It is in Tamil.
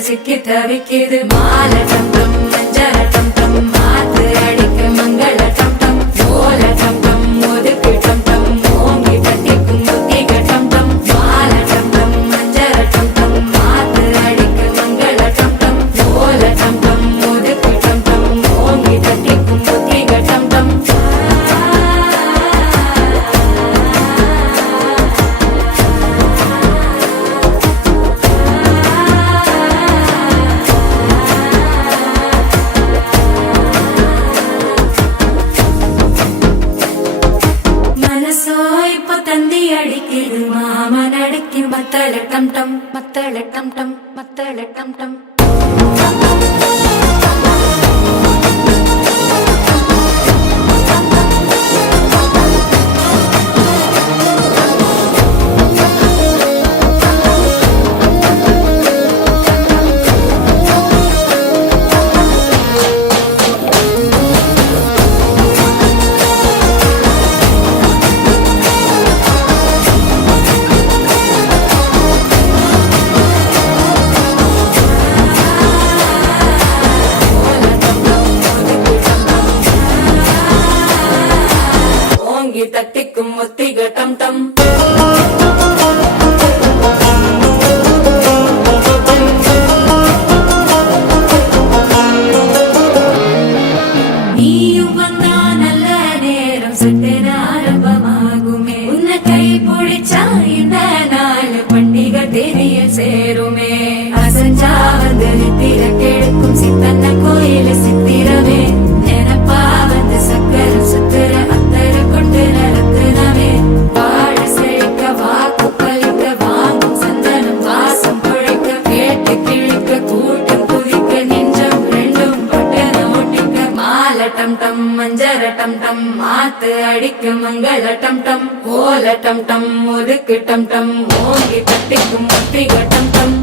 சிக்கி தவிக்குது மால டம் டம் மஞ்சள டம் டம் மாத்து அடிக்க மங்கள டம் டம் ஓல டம் டம் ஒதுக்கு டம் டம் ஓங்கி தட்டிக்கும் புத்திக டம் டம் மால டம் டம் மஞ்சள டம் டம் மாத்து அடிக்க மங்கள டம் டம் ஓல டம் டம் ஒதுக்கு டம் டம் ஓங்கி தட்டிக்கும் புத்திக டம் டம் தந்தி அடிக்குது மாமன் அடிக்கு மத்தள டம் டம் மத்தள டம் டம் மத்தள டம் டம் தட்டிக்கும் ஒத்திக டம் டம் நீயும் வந்தா நல்ல நேரம் சட்டென ஆரம்பமாகுமே உன்னை கை பிடிச்சா இந்த நாள் பண்டிகை தெரிய சேருமே அசஞ்சா வந்து நித்திர கெடுக்கும் சித்தன்ன கோயில சித்திரமே நினைப்பா வந்து சக்கர சுத்திர டம் டம் மஞ்சர டம் டம் மாத்து அடிக்கும் மங்கள டம் டம் ஓல டம் டம் ஒதுக்கு டம் டம் ஓங்கி தட்டிக்கும் ஒத்திக டம் டம்